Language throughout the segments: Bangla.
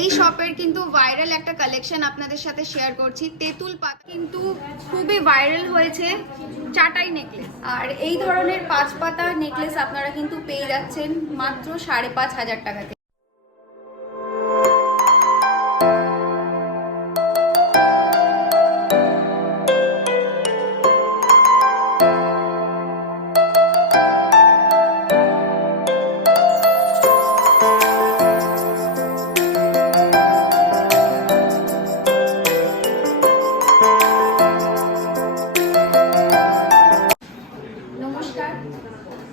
এই শপের কিন্তু ভাইরাল একটা কালেকশন আপনাদের সাথে শেয়ার করছি। তেঁতুল পাতা কিন্তু খুবই ভাইরাল হয়েছে, চাটাই নেকলেস। আর এই ধরনের 5 পাতা নেকলেস আপনারা কিন্তু পেয়ে যাচ্ছেন মাত্র 5,500 টাকাতে।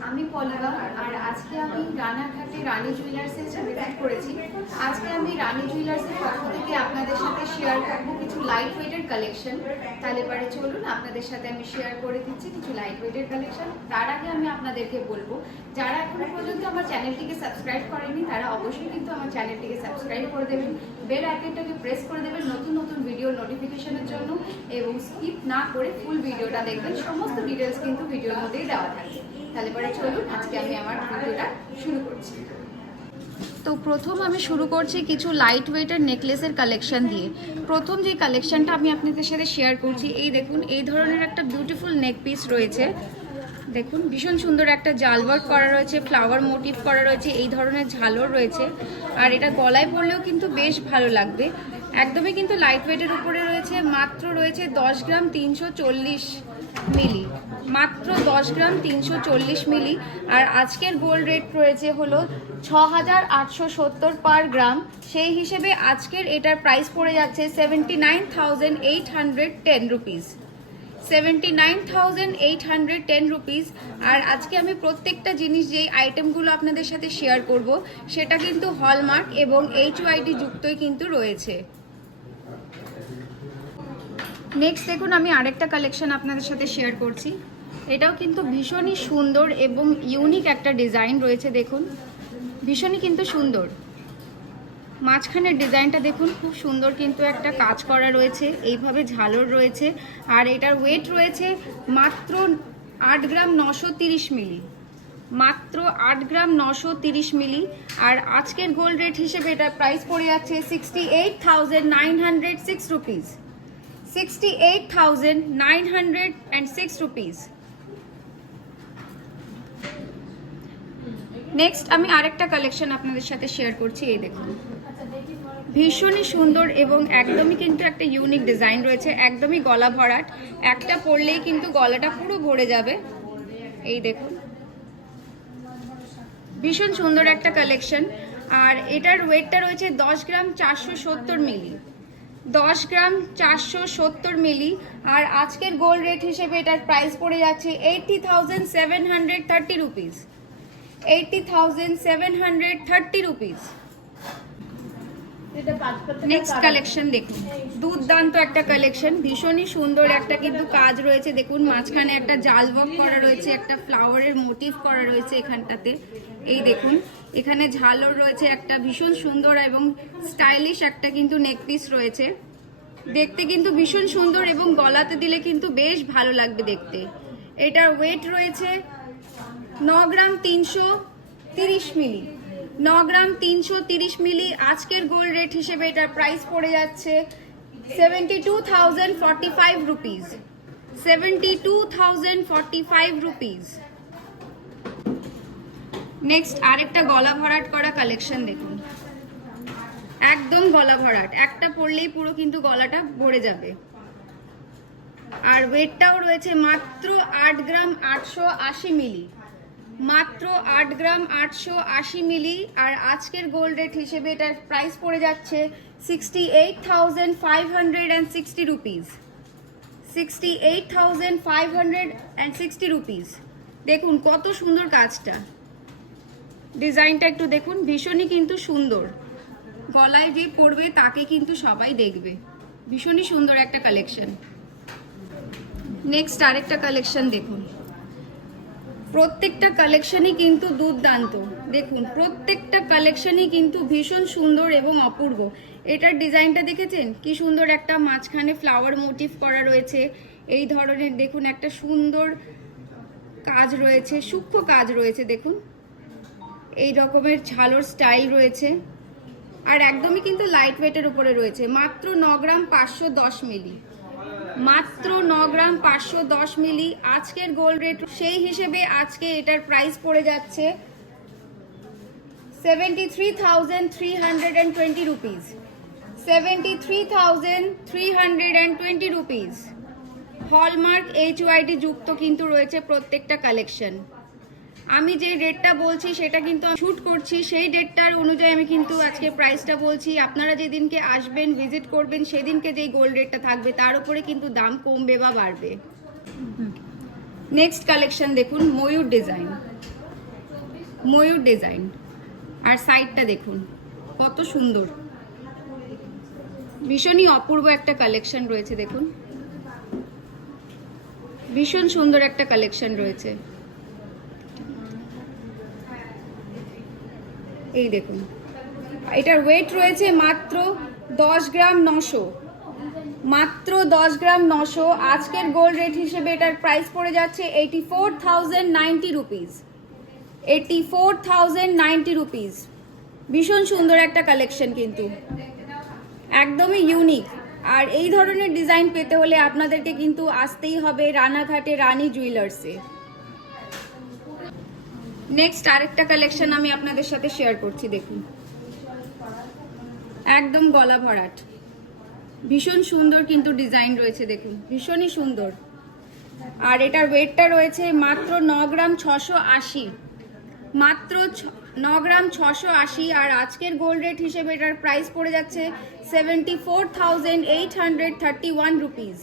আমি পলিবা, আর আজকে আমি রানাঘাটে রানী জুয়েলার্সে ভিজিট করেছি। আজকে আমি রানী জুয়েলার্সের পক্ষ থেকে আপনাদের সাথে শেয়ার করব কিছু লাইট ওয়েটের কালেকশন। তাহলে পরে চলুন আপনাদের সাথে আমি শেয়ার করে দিচ্ছি কিছু লাইট ওয়েটের কালেকশন। তার আগে আমি আপনাদেরকে বলবো, যারা এখনো পর্যন্ত আমার চ্যানেলটিকে সাবস্ক্রাইব করেনি তারা অবশ্যই কিন্তু আমার চ্যানেলটিকে সাবস্ক্রাইব করে দেবেন, বেল আইকনটাকে প্রেস করে দেবেন নতুন নতুন ভিডিও নোটিফিকেশনের জন্য, এবং স্কিপ না করে ফুল ভিডিওটা দেখবেন। সমস্ত ডিটেলস কিন্তু ভিডিওর মধ্যেই দেওয়া থাকে। তাহলে পরে চলুন আজকে আমি আমার ভিডিওটা শুরু করছি। তো প্রথম আমি শুরু করছি কিছু লাইট ওয়েটের নেকলেসের কালেকশন দিয়ে। প্রথম যে কালেকশনটা আমি আপনাদের সাথে শেয়ার করছি, এই দেখুন এই ধরনের একটা বিউটিফুল নেক পিস রয়েছে। দেখুন ভীষণ সুন্দর একটা জাল ওয়ার্ক করা রয়েছে, ফ্লাওয়ার মোটিভ করা রয়েছে, এই ধরনের ঝালর রয়েছে। আর এটা গলায় পরলেও কিন্তু বেশ ভালো লাগবে। একদমই কিন্তু লাইট ওয়েটের উপরে রয়েছে। মাত্র রয়েছে 10 গ্রাম 340 মিলি, মাত্র 10 গ্রাম 340 মিলি। আর আজকের গোল্ড রেট রয়েছে হলো 6,870 পার গ্রাম। সেই হিসেবে আজকের এটার প্রাইস পড়ে যাচ্ছে 79,810 রুপিস, 79,810 রুপিস। আর আজকে আমি প্রত্যেকটা জিনিস যেই আইটেমগুলো আপনাদের সাথে শেয়ার করব সেটা কিন্তু হলমার্ক এবং HYD যুক্তই কিন্তু রয়েছে। নেক্সট দেখুন আমি আরেকটা কালেকশন আপনাদের সাথে শেয়ার করছি। এটাও কিন্তু ভীষণই সুন্দর এবং ইউনিক একটা ডিজাইন রয়েছে। দেখুন ভীষণই কিন্তু সুন্দর, মাঝখানের ডিজাইনটা দেখুন খুব সুন্দর কিন্তু একটা কাজ করা রয়েছে, এইভাবে ঝালর রয়েছে। আর এটার ওয়েট রয়েছে মাত্র 8 গ্রাম 930 মিলি, মাত্র 8 গ্রাম 930 মিলি। আর আজকের গোল্ড রেট হিসেবে এটার প্রাইস পড়ে যাচ্ছে 68,906 রুপিস, 68,906 রুপিস। নেক্সট আমি আরেকটা কালেকশন আপনাদের সাথে শেয়ার করছি। এই দেখুন ভীষণই সুন্দর এবং একদমই কিন্তু একটা ইউনিক ডিজাইন রয়েছে, একদমই গলা ভরাট। একটা পরলেই কিন্তু গলাটা পুরো ভরে যাবে। এই দেখুন ভীষণ সুন্দর একটা কালেকশন। আর এটার ওয়েটটা রয়েছে 10 গ্রাম 470 মিলি, 10 গ্রাম 470 মিলি। আর আজকের গোল্ড রেট হিসেবে এটার প্রাইস পড়ে যাচ্ছে 80,730 রুপিস, 80,730 রুপিস। নেক্সট কালেকশন দেখুন, দুর্দান্ত একটা কালেকশন, ভীষণই সুন্দর একটা কিন্তু কাজ রয়েছে। দেখুন মাঝখানে একটা জাল ওয়ার্ক করা রয়েছে, একটা ফ্লাওয়ারের মোটিভ করা রয়েছে এখানটাতে। এই দেখুন এখানে ঝালর রয়েছে, একটা ভীষণ সুন্দর এবং স্টাইলিশ একটা কিন্তু নেক পিস রয়েছে। দেখতে কিন্তু ভীষণ সুন্দর এবং গলাতে দিলে কিন্তু বেশ ভালো লাগবে দেখতে। এটার ওয়েট রয়েছে 9 গ্রাম 330 মিলি, 9 গ্রাম 330 মিলি। আজকের গোল্ড রেট হিসেবে এটার প্রাইস পড়ে যাচ্ছে 72,045 রুপিস, 72,045 রুপিস। নেক্সট আরেকটা গলা ভরাট করা কালেকশন দেখুন, একদম গলা ভরাট, একটা পরলেই পুরো কিন্তু গলাটা ভরে যাবে। আর ওয়েটটাও রয়েছে মাত্র 8 গ্রাম 880 মিলি, মাত্র 8 গ্রাম 880 মিলি। আর আজকের গোল্ড রেট হিসেবে এটার প্রাইস পড়ে যাচ্ছে 68,560 রুপিস, 68,560 রুপিস। দেখুন কত সুন্দর কাজটা, ডিজাইনটা একটু দেখুন, ভীষণই কিন্তু সুন্দর। গলায় যে পরবে তাকে কিন্তু সবাই দেখবে, ভীষণই সুন্দর একটা কালেকশন। নেক্সট আরেকটা কালেকশন দেখুন, প্রত্যেকটা কালেকশনই কিন্তু দুর্দান্ত। দেখুন প্রত্যেকটা কালেকশনই কিন্তু ভীষণ সুন্দর এবং অপূর্ব। এটার ডিজাইনটা দেখেছেন কি সুন্দর, একটা মাঝখানে ফ্লাওয়ার মোটিভ করা রয়েছে। এই ধরনের দেখুন একটা সুন্দর কাজ রয়েছে, সূক্ষ্ম কাজ রয়েছে। দেখুন এই রকমের ঝালর স্টাইল রয়েছে, আর একদমই কিন্তু লাইট ওয়েটের উপরে রয়েছে, মাত্র 9 গ্রাম 510 মিলি, মাত্র 9 গ্রাম 510 মিলি। আজকের গোল্ড রেট সেই হিসেবে আজকে এটার প্রাইস পড়ে যাচ্ছে 73,320 রুপিস, 73,320 রুপিস। হলমার্ক HYD যুক্ত কিন্তু রয়েছে প্রত্যেকটা কালেকশন। আমি যে রেটটা বলছি সেটা কিন্তু শুট করছি, সেই ডেটটার অনুযায়ী আমি কিন্তু আজকে প্রাইসটা বলছি। আপনারা যেদিনকে আসবেন, ভিজিট করবেন, সেদিনকে যেই গোল্ড রেটটা থাকবে তার উপরে কিন্তু দাম কমবে বা বাড়বে। নেক্সট কালেকশন দেখুন, ময়ূর ডিজাইন, ময়ূর ডিজাইন। আর সাইডটা দেখুন কত সুন্দর, ভীষণই অপূর্ব একটা কালেকশন রয়েছে। দেখুন ভীষণ সুন্দর একটা কালেকশন রয়েছে। এই দেখুন, এটার ওয়েট রয়েছে মাত্র 10 গ্রাম 900, মাত্র 10 গ্রাম 900। আজকের গোল্ড রেট হিসেবে এটার প্রাইস পড়ে যাচ্ছে 84,090 রুপিস, 84,090 রুপিস। ভীষণ সুন্দর একটা কালেকশন, কিন্তু একদমই ইউনিক। আর এই ধরনের ডিজাইন পেতে হলে আপনাদেরকে কিন্তু আসতেই হবে রানাঘাটে রানী জুয়েলার্সে। নেক্সট আরেকটা কালেকশন আমি আপনাদের সাথে শেয়ার করছি। দেখুন একদম গলা ভরাট, ভীষণ সুন্দর কিন্তু ডিজাইন রয়েছে। দেখুন ভীষণই সুন্দর। আর এটার ওয়েটটা রয়েছে মাত্র 9 গ্রাম 680, মাত্র 9 গ্রাম 680। আর আজকের গোল্ড রেট হিসেবে এটার প্রাইস পড়ে যাচ্ছে 74,831 রুপিস,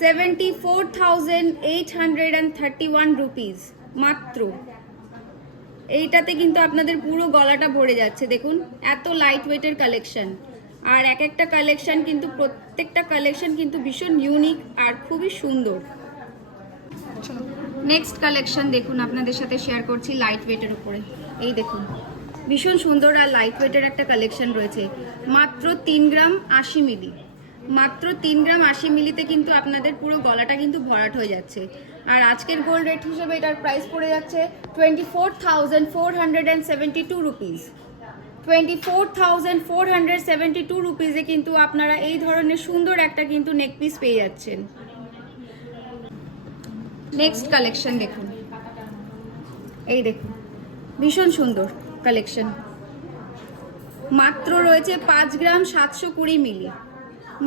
74,831 রুপিস মাত্র। এইটাতে কিন্তু আপনাদের পুরো গলাটা ভরে যাচ্ছে। দেখুন এত লাইট ওয়েটের কালেকশন, আর এক একটা কালেকশন কিন্তু প্রত্যেকটা কালেকশন কিন্তু ভীষণ ইউনিক আর খুবই সুন্দর। নেক্সট কালেকশন দেখুন আপনাদের সাথে শেয়ার করছি লাইট ওয়েটের উপরে। এই দেখুন ভীষণ সুন্দর আর লাইট ওয়েটের একটা কালেকশন রয়েছে, মাত্র 3 গ্রাম 80 মিলি, মাত্র 3 গ্রাম 80 মিলিতে কিন্তু আপনাদের পুরো গলাটা কিন্তু ভরাট হয়ে যাচ্ছে। আর আজকের গোল্ড রেট হিসেবে এটার প্রাইস পড়ে যাচ্ছে 24,472 রুপিস, 24,472 রুপিসে কিন্তু আপনারা এই ধরনের সুন্দর একটা কিন্তু নেক পিস পেয়ে যাচ্ছেন। নেক্সট কালেকশন দেখুন, এই দেখুন ভীষণ সুন্দর কালেকশন, মাত্র রয়েছে 5 গ্রাম 720 মিলি,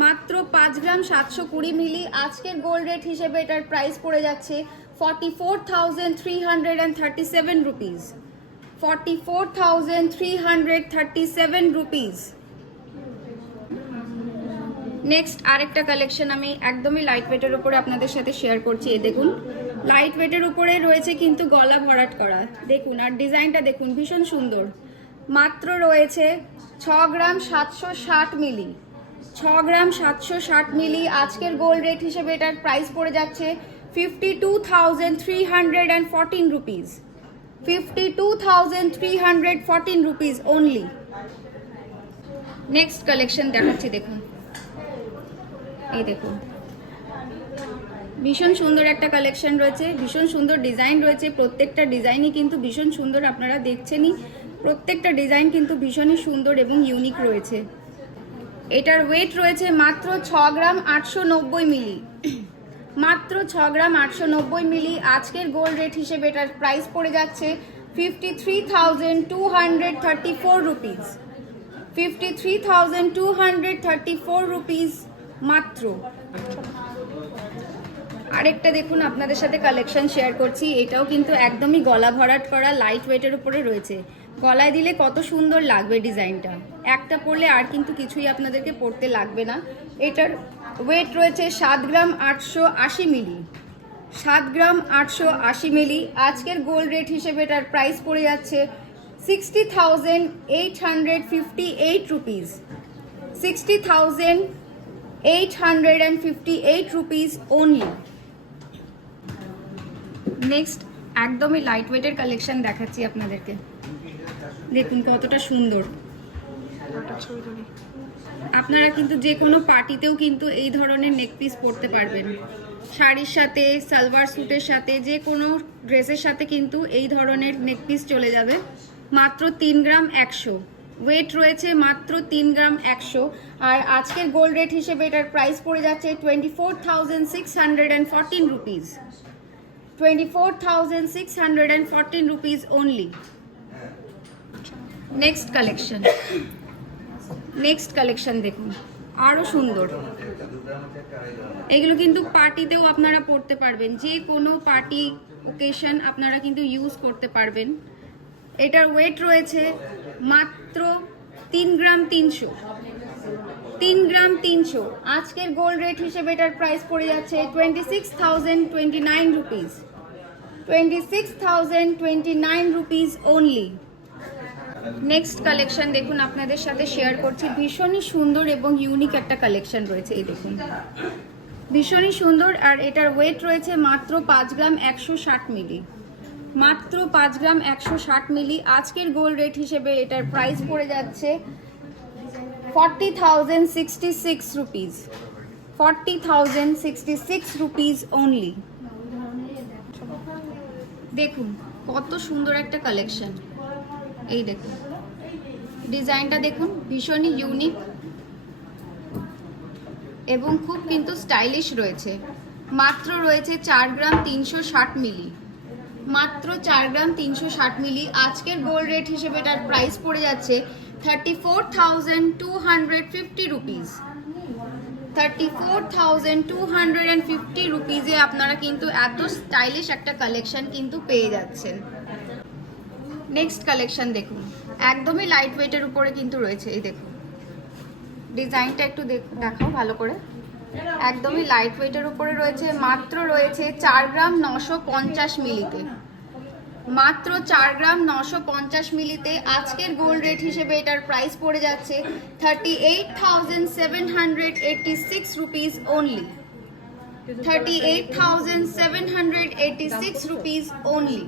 মাত্র 5 গ্রাম 720 মিলি। আজকের গোল্ড রেট হিসেবে এটার প্রাইস পড়ে যাচ্ছে 44,337 রুপিস, 44,337 রুপিস। নেক্সট আরেকটা কালেকশন আমি একদমই লাইট ওয়েটের উপরে আপনাদের সাথে শেয়ার করছি। এই দেখুন লাইট ওয়েটের উপরে রয়েছে কিন্তু গলা ভরাট করা। দেখুন আর ডিজাইনটা দেখুন ভীষণ সুন্দর। মাত্র রয়েছে 6 গ্রাম 760 মিলি, 6 গ্রাম 760 মিলি। আজকের গোল্ড রেট হিসেবে এটার প্রাইস পড়ে যাচ্ছে 52,314 rupees, 52,314 rupees only. Next collection দেখাচ্ছি দেখুন, এই দেখুন ভীষণ সুন্দর একটা কালেকশন রয়েছে, ভীষণ সুন্দর ডিজাইন রয়েছে। প্রত্যেকটা ডিজাইনই কিন্তু ভীষণ সুন্দর, আপনারা দেখছেনই প্রত্যেকটা ডিজাইন কিন্তু ভীষণই সুন্দর এবং ইউনিক রয়েছে। এটার ওয়েট রয়েছে মাত্র 6 গ্রাম 890 মিলি, মাত্র 6 গ্রাম 890 মিলি। আজকের গোল্ড রেট হিসেবে এটার প্রাইস পড়ে যাচ্ছে 53,234 রুপিস, 53,234 রুপিস মাত্র। আরেকটা দেখুন আপনাদের সাথে কালেকশন শেয়ার করছি, এটাও কিন্তু একদমই গলা ভরাট করা লাইট ওয়েটের উপরে রয়েছে। গলায় দিলে কত সুন্দর লাগবে ডিজাইনটা, একটা পরলে আর কিন্তু কিছুই আপনাদেরকে পরতে লাগবে না। এটার ওয়েট রয়েছে 7 গ্রাম 880 মিলি, 7 গ্রাম 880 মিলি। আজকের গোল্ড রেট হিসেবে এটার প্রাইস পড়ে যাচ্ছে 60,858 রুপিস, 60,858 রুপিস অনলি। নেক্সট একদমই লাইট ওয়েটের কালেকশন দেখাচ্ছি আপনাদেরকে। দেখুন কতটা সুন্দর। আপনারা কিন্তু যে কোনো পার্টিতেও কিন্তু এই ধরনের নেক পিস পরতে পারবেন, শাড়ির সাথে, সালোয়ার স্যুটের সাথে, যে কোনো ড্রেসের সাথে কিন্তু এই ধরনের নেক পিস চলে যাবে। মাত্র 3 গ্রাম 100, ওয়েট রয়েছে মাত্র 3 গ্রাম 100। আর আজকের গোল্ড রেট হিসেবে এটার প্রাইস পড়ে যাচ্ছে 24,614 rupees. 24,614 rupees only. Next collection দেখুন, আরও সুন্দর। এগুলো কিন্তু পার্টিতেও আপনারা পরতে পারবেন, যে কোনো পার্টি ওকেশন আপনারা কিন্তু ইউজ করতে পারবেন। এটার ওয়েট রয়েছে মাত্র 3 গ্রাম 300। 3 গ্রাম 300। আজকের গোল্ড রেট হিসেবে এটার প্রাইস পড়ে যাচ্ছে 26,029 rupees. 26,029 rupees only. Next collection দেখুন, আপনাদের সাথে শেয়ার করছি। ভীষণই সুন্দর এবং ইউনিক একটা কালেকশন রয়েছে, এই দেখুন, ভীষণই সুন্দর। আর এটার ওয়েট রয়েছে মাত্র 5 গ্রাম 160 মিলি। মাত্র 5 গ্রাম 160 মিলি। আজকের গোল্ড রেট হিসেবে এটার প্রাইস পড়ে যাচ্ছে 40,066 রুপিস। 40,066 rupees only. দেখুন কত সুন্দর একটা কালেকশন, এই দেখুন ডিজাইনটা দেখুন, ভীষণই ইউনিক এবং খুব কিন্তু স্টাইলিশ রয়েছে। মাত্র রয়েছে 4 গ্রাম 360 মিলি। মাত্র 4 গ্রাম 360 মিলি। আজকের গোল্ড রেট হিসেবে এটার প্রাইস পড়ে যাচ্ছে 34,250 রুপিস। 34,250 রুপিসে আপনারা কিন্তু এত স্টাইলিশ একটা কালেকশন কিন্তু পেয়ে যাচ্ছেন। নেক্সট কালেকশন দেখুন, একদমই লাইট ওয়েটের উপরে কিন্তু রয়েছে, এই দেখুন ডিজাইনটা একটু দেখাও ভালো করে। একদমই লাইট ওয়েটের উপরে রয়েছে। মাত্র রয়েছে 4 গ্রাম 950 মিলিতে। মাত্র 4 গ্রাম 950 মিলিতে আজকের গোল্ড রেট হিসেবে এটার প্রাইস পড়ে যাচ্ছে 38,786 rupees only. 38,786 rupees only.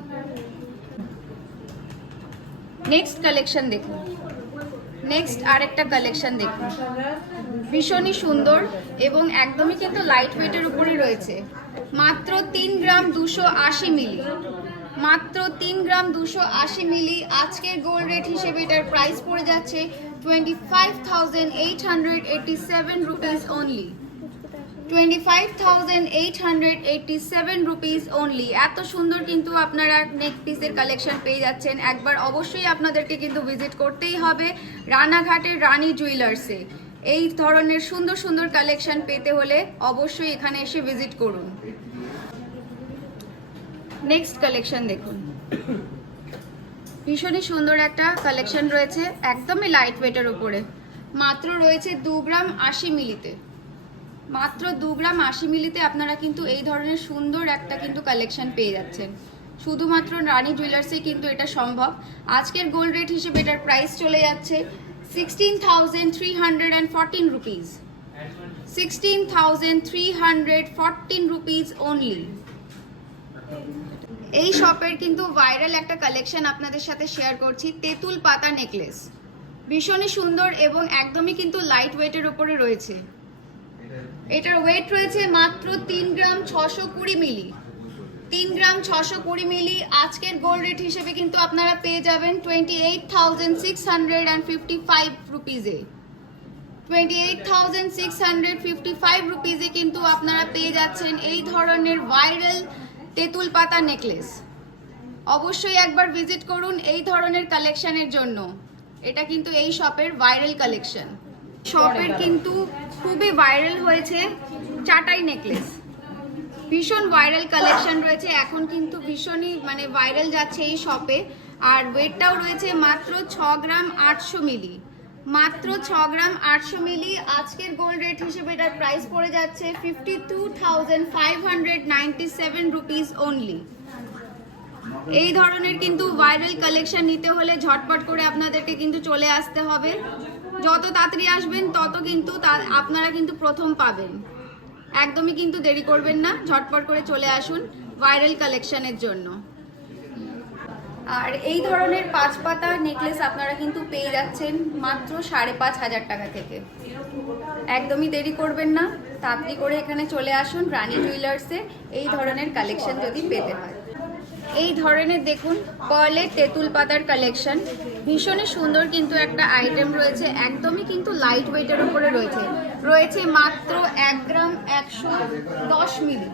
Next collection দেখুন, নেক্সট আরেকটা কালেকশন দেখুন, ভীষণই সুন্দর এবং একদমই কিন্তু লাইট ওয়েটের উপরই রয়েছে। মাত্র 3 গ্রাম 280 মিলি। মাত্র 3 গ্রাম 280 মিলি। আজকের গোল্ড রেট হিসেবে এটার প্রাইস পড়ে যাচ্ছে 25,887 রুপিস অনলি। 25,887 rupees only. এত সুন্দর কিন্তু আপনারা নেক পিসের কালেকশন পেয়ে যাচ্ছেন। একবার অবশ্যই আপনাদেরকে কিন্তু ভিজিট করতেই হবে রানাঘাটের রানী জুয়েলার্সে। এই ধরনের সুন্দর সুন্দর কালেকশন পেতে হলে অবশ্যই এখানে এসে ভিজিট করুন। নেক্সট কালেকশন দেখুন, ভীষণই সুন্দর একটা কালেকশন রয়েছে, একদমই লাইট ওয়েটের উপরে। মাত্র রয়েছে 2 গ্রাম 80 মিলিতে। মাত্র 2 গ্রাম 80 মিলিতে আপনারা কিন্তু এই ধরনের সুন্দর একটা কিন্তু কালেকশন পেয়ে যাচ্ছেন। শুধুমাত্র রানী জুয়েলার্সে কিন্তু এটা সম্ভব। আজকের গোল্ড রেট হিসেবে এটার প্রাইস চলে যাচ্ছে 16,314 রুপিস। 16,314 rupees only. এই শপের কিন্তু ভাইরাল একটা কালেকশন আপনাদের সাথে শেয়ার করছি, তেঁতুল পাতা নেকলেস। ভীষণই সুন্দর এবং একদমই কিন্তু লাইট ওয়েটের উপরে রয়েছে। এটার ওয়েট রয়েছে মাত্র 3 গ্রাম 620 মিলি। 3 গ্রাম 620 মিলি। আজকের গোল্ড রেট হিসেবে কিন্তু আপনারা পেয়ে যাবেন 28,655 রুপিসে। 28,655 রুপিসে কিন্তু আপনারা পেয়ে যাচ্ছেন এই ধরনের ভাইরাল তেঁতুল পাতা নেকলেস। অবশ্যই একবার ভিজিট করুন এই ধরনের কালেকশনের জন্য। এটা কিন্তু এই শপের ভাইরাল কালেকশন। শপের কিন্তু খুবই ভাইরাল হয়েছে চাটাই নেকলেস। ভীষণ ভাইরাল কালেকশন রয়েছে এখন, কিন্তু ভীষণই মানে ভাইরাল যাচ্ছে এই শপে। আর ওয়েটটাও রয়েছে মাত্র 6 গ্রাম 800 মিলি। মাত্র 6 গ্রাম 800 মিলি। আজকের গোল্ড রেট হিসেবে এটার প্রাইস পড়ে যাচ্ছে 52,597 রুপিস অনলি। এই ধরনের কিন্তু ভাইরাল কালেকশন নিতে হলে ঝটপট করে আপনাদেরকে কিন্তু চলে আসতে হবে। যত তাড়াতাড়ি আসবেন তত কিন্তু আপনারা কিন্তু প্রথম পাবেন। একদমই কিন্তু দেরি করবেন না, ঝটপট করে চলে আসুন ভাইরাল কালেকশনের জন্য। আর এই ধরনের 5 পাতা নেকলেস আপনারা কিন্তু পেয়ে যাচ্ছেন মাত্র 5,500 টাকা থেকে। একদমই দেরি করবেন না, তাড়াতাড়ি করে এখানে চলে আসুন রানী জুয়েলার্সে এই ধরনের কালেকশন যদি পেতে হয়। এই ধরনের দেখুন পার্লের তেঁতুল পাতার কালেকশন, ভীষণই সুন্দর কিন্তু একটা আইটেম রয়েছে, একদমই কিন্তু লাইট ওয়েটের উপরে রয়েছে মাত্র 1 গ্রাম 110 মিলি,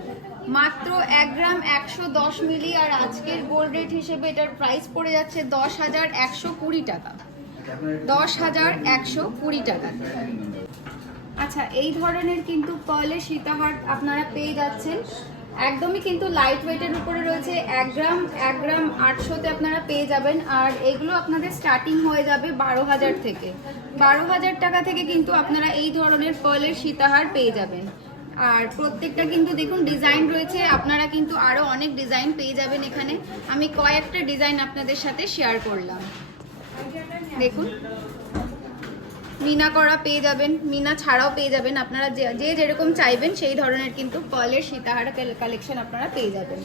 মাত্র 1 গ্রাম 110 মিলি। আর আজকের গোল্ড রেট হিসেবে এটার প্রাইস পড়ে যাচ্ছে 10,120 টাকা, 10,120 টাকা। আচ্ছা, এই ধরনের কিন্তু পার্লের সীতাহার আপনারা পেয়ে যাচ্ছেন, একদমই কিন্তু লাইট ওয়েটের উপরে রয়েছে, 1 গ্রাম 800-তে আপনারা পেয়ে যাবেন। আর এগুলো আপনাদের স্টার্টিং হয়ে যাবে 12,000 থেকে, 12,000 টাকা থেকে কিন্তু আপনারা এই ধরনের পার্লের সীতাহার পেয়ে যাবেন। আর প্রত্যেকটা কিন্তু দেখুন ডিজাইন রয়েছে, আপনারা কিন্তু আরও অনেক ডিজাইন পেয়ে যাবেন এখানে। আমি কয়েকটা ডিজাইন আপনাদের সাথে শেয়ার করলাম। দেখুন মিনা করা পেয়ে যাবেন, মিনা ছাড়াও পেয়ে যাবেন, আপনারা যে যেরকম চাইবেন সেই ধরনের কিন্তু পার্লের সীতাহার কালেকশন আপনারা পেয়ে যাবেন।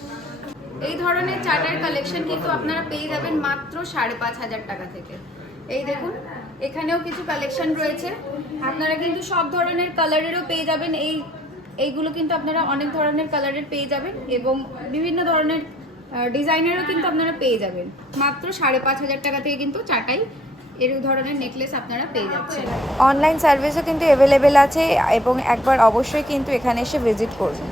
এই ধরনের চাটার কালেকশন কিন্তু আপনারা পেয়ে যাবেন মাত্র 5,500 টাকা থেকে। এই দেখুন এখানেও কিছু কালেকশন রয়েছে, আপনারা কিন্তু সব ধরনের কালারেরও পেয়ে যাবেন। এইগুলো কিন্তু আপনারা অনেক ধরনের কালারের পেয়ে যাবেন এবং বিভিন্ন ধরনের ডিজাইনেরও কিন্তু আপনারা পেয়ে যাবেন। মাত্র 5,500 টাকা থেকে কিন্তু চাটাই এর ধরনের নেকলেস আপনারা পেয়ে যাচ্ছেন। অনলাইন সার্ভিসও কিন্তু অ্যাভেলেবেল আছে এবং একবার অবশ্যই কিন্তু এখানে এসে ভিজিট করুন।